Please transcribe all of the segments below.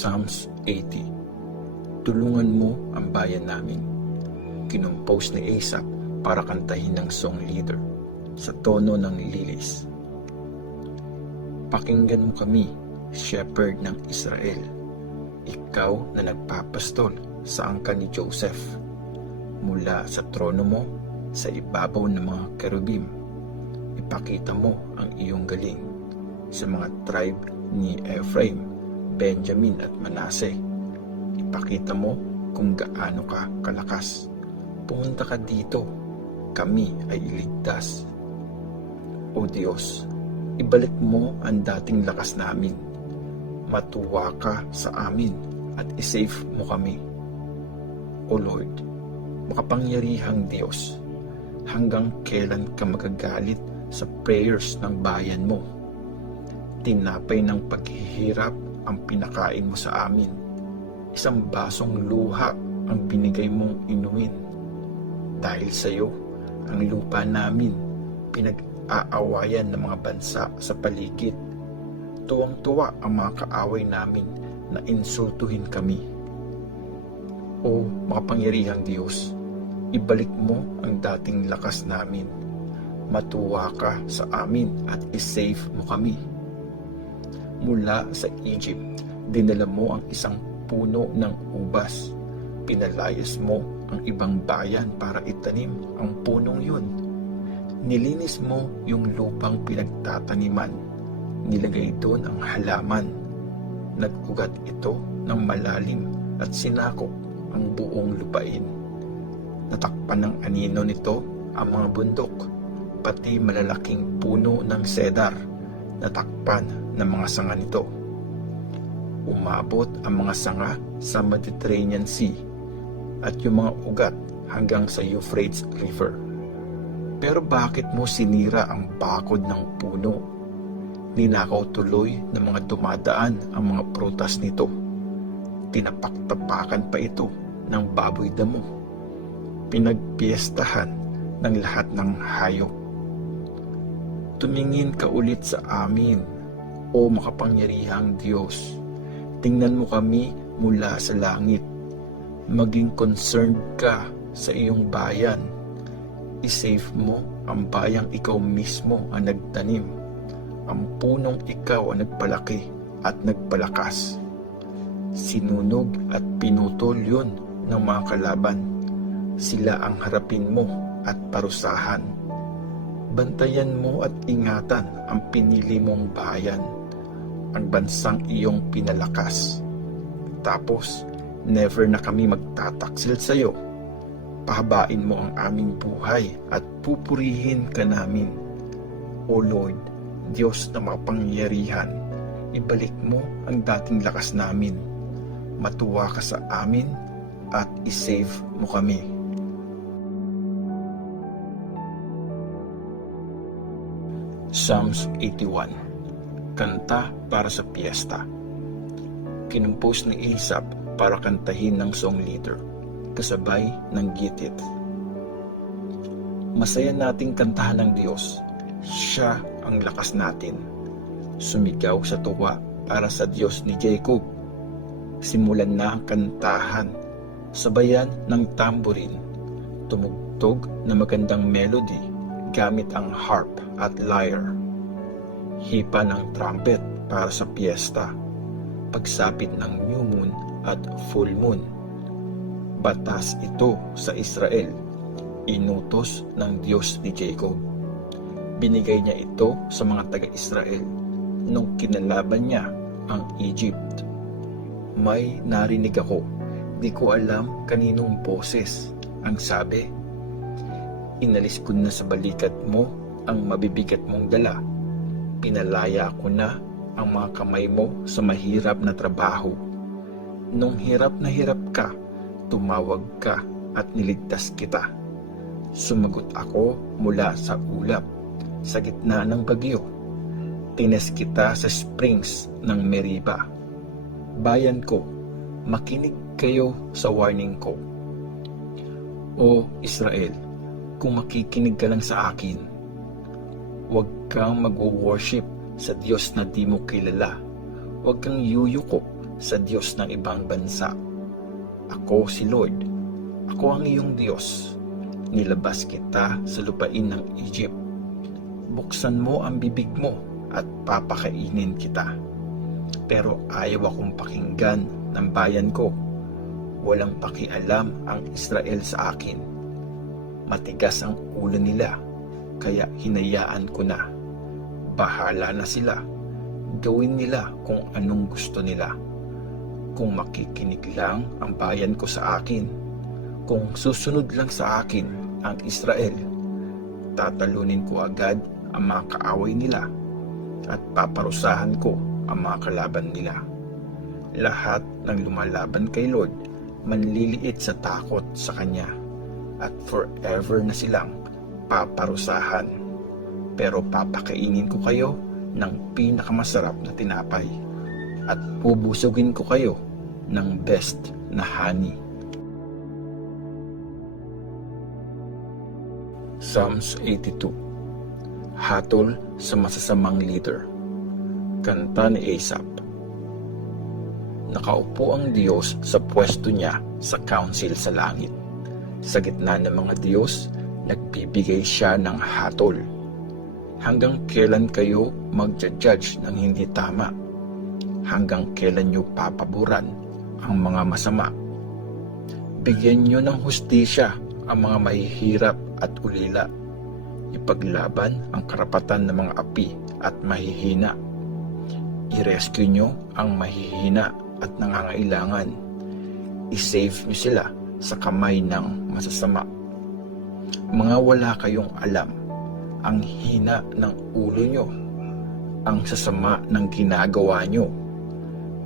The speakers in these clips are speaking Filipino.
Psalms 80. Tulungan mo ang bayan namin. Kinumpose ni Asaph para kantahin ng song leader sa tono ng lilis. Pakinggan mo kami, shepherd ng Israel. Ikaw na nagpapastol sa angkan ni Joseph. Mula sa trono mo, sa ibabaw ng mga kerubim, ipakita mo ang iyong galing sa mga tribe ni Ephraim, Benjamin at Manasseh. Ipakita mo kung gaano ka kalakas. Pumunta ka dito, kami ay iligtas. O Diyos, ibalik mo ang dating lakas namin. Matuwa ka sa amin at isave mo kami. O Lord, makapangyarihang Diyos, hanggang kailan ka magagalit sa prayers ng bayan mo? Tinapay ng paghihirap ang pinakain mo sa amin. Isang basong luha ang binigay mong inumin. Dahil sa iyo, ang lupa namin pinag-aawayan ng mga bansa sa paligid. Tuwang-tuwa ang mga kaaway namin na insultuhin kami. O makapangyarihang Diyos, ibalik mo ang dating lakas namin. Matuwa ka sa amin at isave mo kami. Mula sa Egypt, dinala mo ang isang puno ng ubas. Pinalayas mo ang ibang bayan para itanim ang punong yun. Nilinis mo yung lupang pinagtataniman. Nilagay doon ang halaman. Nag-ugat ito ng malalim at sinakop ang buong lupain. Natakpan ng anino nito ang mga bundok, pati malalaking puno ng cedar. Natakpan ng mga sanga nito. Umabot ang mga sanga sa Mediterranean Sea at yung mga ugat hanggang sa Euphrates River. Pero bakit mo sinira ang bakod ng puno? Ninakaw tuloy ng mga dumadaan ang mga prutas nito. Tinapak-tapakan pa ito ng baboy damo. Pinagpiestahan ng lahat ng hayop. Tumingin ka ulit sa amin, o makapangyarihang Diyos. Tingnan mo kami mula sa langit. Maging concerned ka sa iyong bayan. I-save mo ang bayang ikaw mismo ang nagtanim. Ang punong ikaw ang nagpalaki at nagpalakas. Sinunog at pinutol yun ng mga kalaban. Sila ang harapin mo at parusahan. Bantayan mo at ingatan ang pinili mong bayan, ang bansang iyong pinalakas. Tapos, never na kami magtataksil sa iyo. Pahabain mo ang aming buhay at pupurihin ka namin. O Lord, Diyos na makapangyarihan, ibalik mo ang dating lakas namin. Matuwa ka sa amin at isave mo kami. Psalms 81. Kanta para sa piyesta. Kinumpose ni Asaph para kantahin ng song leader, kasabay ng Gittith. Masaya nating kantahan ng Diyos. Siya ang lakas natin. Sumigaw sa tuwa para sa Diyos ni Jacob. Simulan na ang kantahan, sabayan ng tamborin, tumugtog na magandang melody gamit ang harp at lyre. Hipa ng trumpet para sa piyesta, pagsapit ng new moon at full moon. Batas ito sa Israel, inutos ng Diyos ni Jacob. Binigay niya ito sa mga taga-Israel nung kinalaban niya ang Egypt. May narinig ako, di ko alam kaninong boses. Ang sabi, inalis ko na sa balikat mo ang mabibigat mong dala. Pinalaya ko na ang mga kamay mo sa mahirap na trabaho. Nung hirap na hirap ka, tumawag ka at niligtas kita. Sumagot ako mula sa ulap, sa gitna ng bagyo. Tines kita sa springs ng Meriba. Bayan ko, makinig kayo sa warning ko. O Israel, kung makikinig ka lang sa akin, huwag kang mag-worship sa Diyos na di mo kilala. Huwag kang yuyuko sa Diyos ng ibang bansa. Ako si Lord, ako ang iyong Diyos. Nilabas kita sa lupain ng Egypt. Buksan mo ang bibig mo at papakainin kita. Pero ayaw akong pakinggan ng bayan ko. Walang pakialam ang Israel sa akin. Matigas ang ulo nila, kaya hinayaan ko na. Bahala na sila. Gawin nila kung anong gusto nila. Kung makikinig lang ang bayan ko sa akin, kung susunod lang sa akin ang Israel, tatalunin ko agad ang mga kaaway nila at paparusahan ko ang mga kalaban nila. Lahat ng lumalaban kay Lord manliliit sa takot sa Kanya at forever na silang paparusahan. Pero papakainin ko kayo ng pinakamasarap na tinapay at bubusugin ko kayo ng best na honey. Psalms 82. Hatol sa masasamang leader. Kanta ni Asaph. Nakaupo ang Diyos sa pwesto niya sa council sa langit. Sa gitna ng mga Diyos, nagbibigay siya ng hatol. Hanggang kailan kayo magja-judge ng hindi tama? Hanggang kailan niyo papaboran ang mga masama? Bigyan niyo ng hustisya ang mga mahihirap at ulila. Ipaglaban ang karapatan ng mga api at mahihina. I-rescue nyo ang mahihina at nangangailangan. I-save nyo sila sa kamay ng masasama. Mga wala kayong alam, ang hina ng ulo nyo, ang sasama ng ginagawa nyo.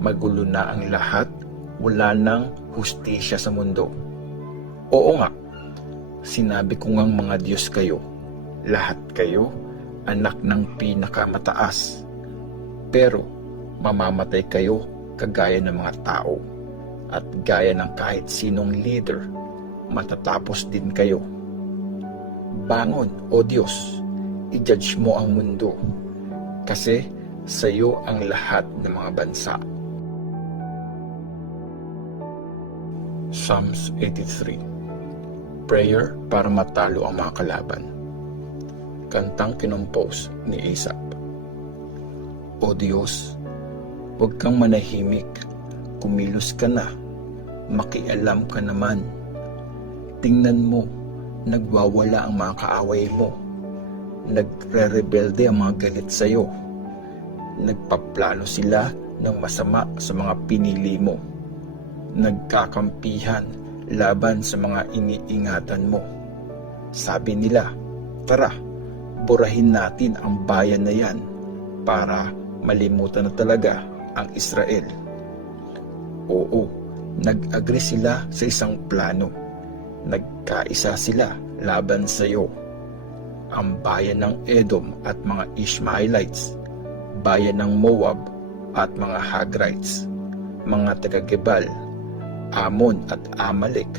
Magulo na ang lahat, wala nang hustisya sa mundo. Oo nga, sinabi ko ngang mga Diyos kayo, lahat kayo anak ng pinakamataas. Pero mamamatay kayo kagaya ng mga tao at gaya ng kahit sinong leader, matatapos din kayo. Bangon, O Diyos, i-judge mo ang mundo kasi sa iyo ang lahat ng mga bansa. Psalms 83. Prayer para matalo ang mga kalaban. Kantang kinompose ni Asaph. O Diyos, huwag kang manahimik, kumilos ka na, makialam ka naman. Tingnan mo, nagwawala ang mga kaaway mo, nagre-rebelde ang mga galit sa iyo, nagpaplano sila ng masama sa mga pinili mo, nagkakampihan laban sa mga iniingatan mo. Sabi nila, tara, burahin natin ang bayan na yan para malimutan na talaga ang Israel. Oo, nag-agree sila sa isang plano. Nagkaisa sila laban sa iyo. Ang bayan ng Edom at mga Ishmaelites, bayan ng Moab at mga Hagrites, mga taga-Gebal, Ammon at Amalek,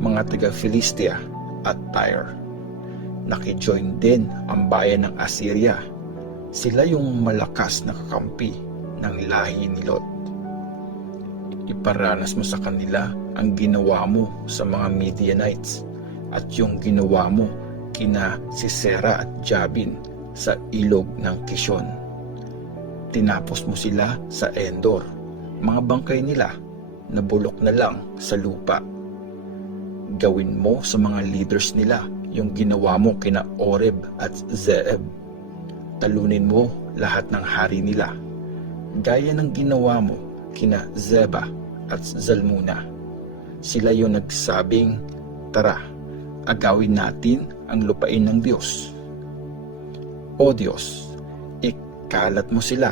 mga taga-Philistia at Tyre. Nakijoin din ang bayan ng Assyria. Sila yung malakas na kakampi ng lahi ni Lot. Iparanas mo sa kanila ang ginawa mo sa mga Midianites at yung ginawa mo kina Sisera at Jabin sa ilog ng Kishon. Tinapos mo sila sa Endor. Mga bangkay nila nabulok na lang sa lupa. Gawin mo sa mga leaders nila yung ginawa mo kina Oreb at Zeeb. Talunin mo lahat ng hari nila, gaya ng ginawa mo kina Zeba at Zalmuna. Sila yung nagsabing, tara, agawin natin ang lupain ng Diyos. O Diyos, ikalat mo sila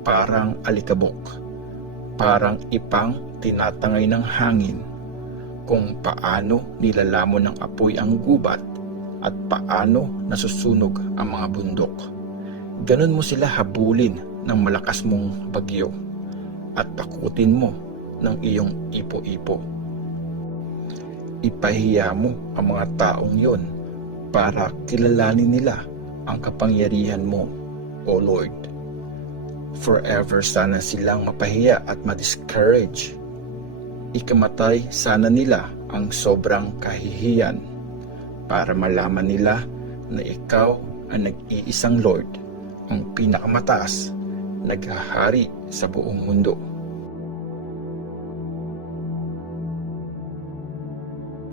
parang alikabok, parang ipang tinatangay ng hangin, kung paano nilalamon ng apoy ang gubat at paano nasusunog ang mga bundok. Ganon mo sila habulin ng malakas mong bagyo at takutin mo ng iyong ipo-ipo. Ipahiya mo ang mga taong yon para kilalanin nila ang kapangyarihan mo, O Lord. Forever sana silang mapahiya at ma-discourage. Ikamatay sana nila ang sobrang kahihiyan para malaman nila na ikaw ang nag-iisang Lord, ang pinakamataas, naghahari sa buong mundo.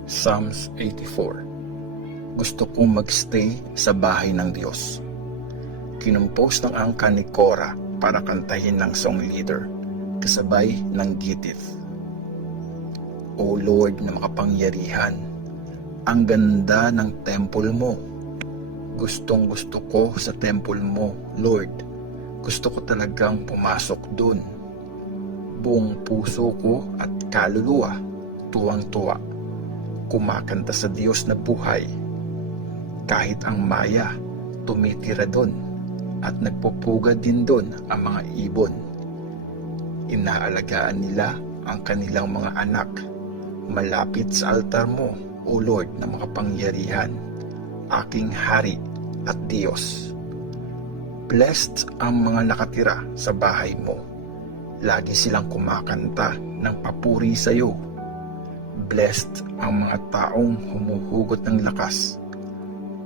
Psalms 84. Gusto kong magstay sa bahay ng Diyos. Kinumpos ng angkan ni Korah para kantahin ng song leader, kasabay ng Gittith. O Lord na makapangyarihan, ang ganda ng temple mo. Gustong gusto ko sa temple mo, Lord. Gusto ko talagang pumasok dun. Buong puso ko at kaluluwa, tuwang-tuwa. Kumakanta sa Diyos na buhay. Kahit ang maya, tumitira dun at nagpupuga din dun ang mga ibon. Inaalagaan nila ang kanilang mga anak. Malapit sa altar mo, O Lord na makapangyarihan, aking hari at Diyos. Blessed ang mga nakatira sa bahay mo. Lagi silang kumakanta ng papuri sa iyo. Blessed ang mga taong humuhugot ng lakas.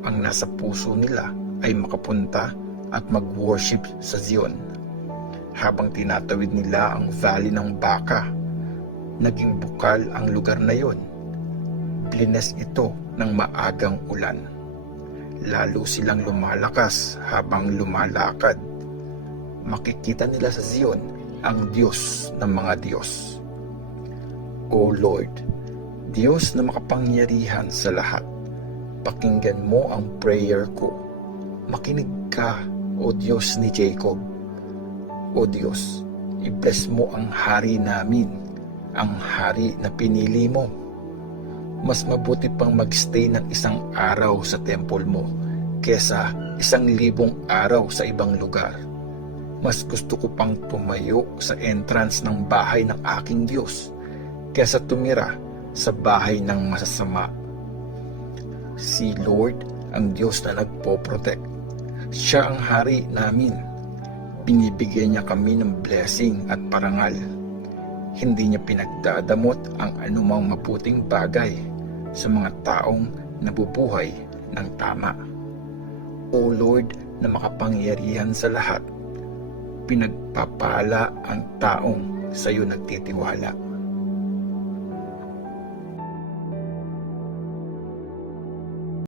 Ang nasa puso nila ay makapunta at mag-worship sa Zion. Habang tinatawid nila ang valley ng Baka, naging bukal ang lugar na yon. Blines ito ng maagang ulan. Lalo silang lumalakas habang lumalakad. Makikita nila sa Zion ang Diyos ng mga Diyos. O Lord, Diyos na makapangyarihan sa lahat, pakinggan mo ang prayer ko. Makinig ka, O Diyos ni Jacob. O Diyos, i-bless mo ang hari namin, ang hari na pinili mo. Mas mabuti pang magstay ng 1 araw sa temple mo kesa 1,000 araw sa ibang lugar. Mas gusto ko pang tumayo sa entrance ng bahay ng aking Diyos kesa tumira sa bahay ng masasama. Si Lord ang Diyos na nagpo-protect. Siya ang hari namin. Binibigyan niya kami ng blessing at parangal. Hindi niya pinagdadamot ang anumang mabuting bagay sa mga taong nabubuhay ng tama. O Lord na makapangyarihan sa lahat, pinagpapala ang taong sa iyo nagtitiwala.